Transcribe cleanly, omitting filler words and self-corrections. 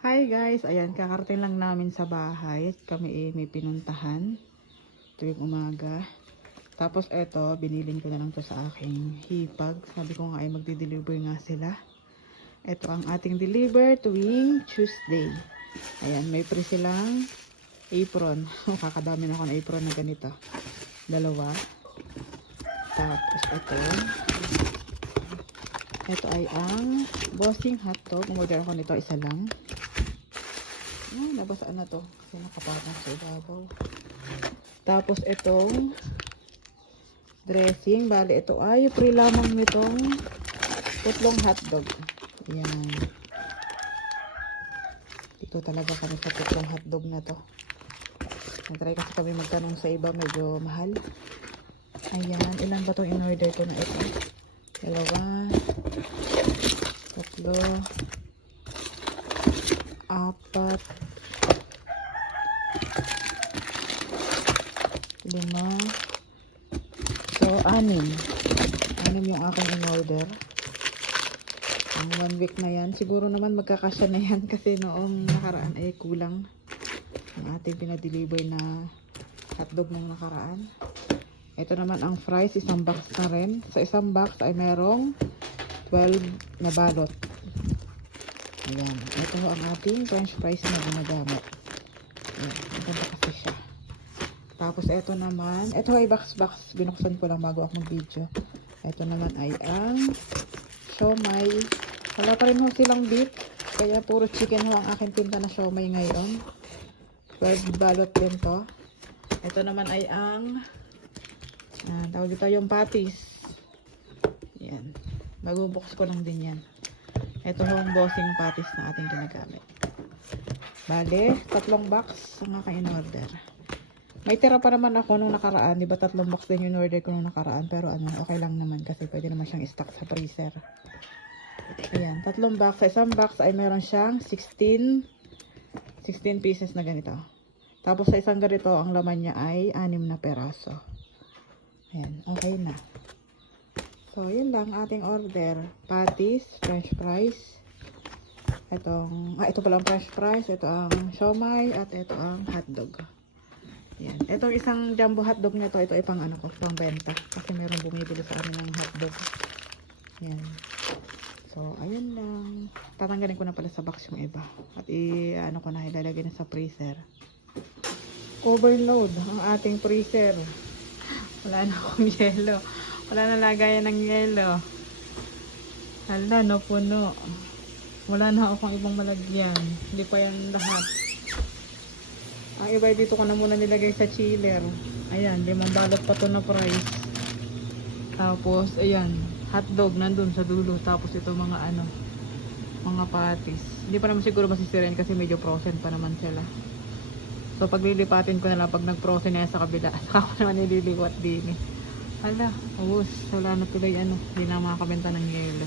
Hi guys, ayan, kakarating lang namin sa bahay. Kami may pinuntahan tuwing umaga. Tapos eto, binilin ko na lang to sa aking hipag. Sabi ko nga ay magdi-deliver nga sila. Eto ang ating deliver tuwing Tuesday. Ayan, may free silang apron. Kakadami na ako ng apron na ganito. Dalawa. Tapos ito ay ang bossing hotdog. Umorder ako nito, isa lang. Nabasaan na to kasi nakapatong sa ibabaw. Tapos itong dressing, bali ito ay free lamang nitong putlong hotdog. Ayan, ito talaga kami sa putlong hotdog na to. Natry kasi kami magtanong sa iba, medyo mahal. Ayan, ilan ba itong in-order ko na ito? 2, 3, 4, 5, so 6 yung aking in-order. Ang 1 week na yan, siguro naman magkakasya na yan kasi noong nakaraan ay kulang ang ating pinadeliver na hotdog ng nakaraan. Ito naman ang fries, isang box na rin. Sa isang box ay merong 12 na balot. Ayan, ito ang ating french fries na ginagamit. Ayan, maganda kasi siya. Tapos ito naman, ito ay box, binuksan ko lang bago ako mag-video. Ito naman ay ang siomai. Wala pa rin ho silang beef, kaya puro chicken ho ang aking tinta na siomai ngayon. 12 balot din to. Ito naman ay ang tawag dito yung patties. Yan, magbubuksan ko lang din yan. Ito yung bossing patties na ating ginagamit. Bale, 3 box ang aking in-order. May tira pa naman ako nung nakaraan. Diba 3 box din yung in-order ko nung nakaraan. Pero okay lang naman kasi pwede naman siyang stock sa freezer. Ayan, 3 box. Sa isang box ay meron siyang 16 pieces na ganito. Tapos sa isang ganito, ang laman niya ay 6 na peraso. Ayan, okay na. So, yun lang ating order. Patties, french fries. Ito pala ang french fries. Ito ang siomai at ito ang hotdog. Ayan. Itong isang jumbo hotdog nito, ito ay pang pang benta. Kasi meron bumibili sa amin ng hotdog. Ayan. So, ayun lang. Tatanggalin ko na pala sa box yung iba. At ilalagay na sa freezer. Overload ang ating freezer. Wala na akong yelo. Wala na lagayan ng yelo. Hala, puno. Wala na akong ibang malagyan. Hindi pa yan lahat. Ang iba dito ko na muna nilagay sa chiller. Ayan, 5 balot pa to na price. Tapos, ayan, hotdog nandun sa dulo. Tapos ito mga mga patties. Hindi pa naman siguro masisirin kasi medyo frozen pa naman sila. So, paglilipatin ko na lang pag nag-frozen na yan sa kabila. Saka ko naman nililiwat din eh. Hala, wala na tuloy hindi na makakabenta ng yelo.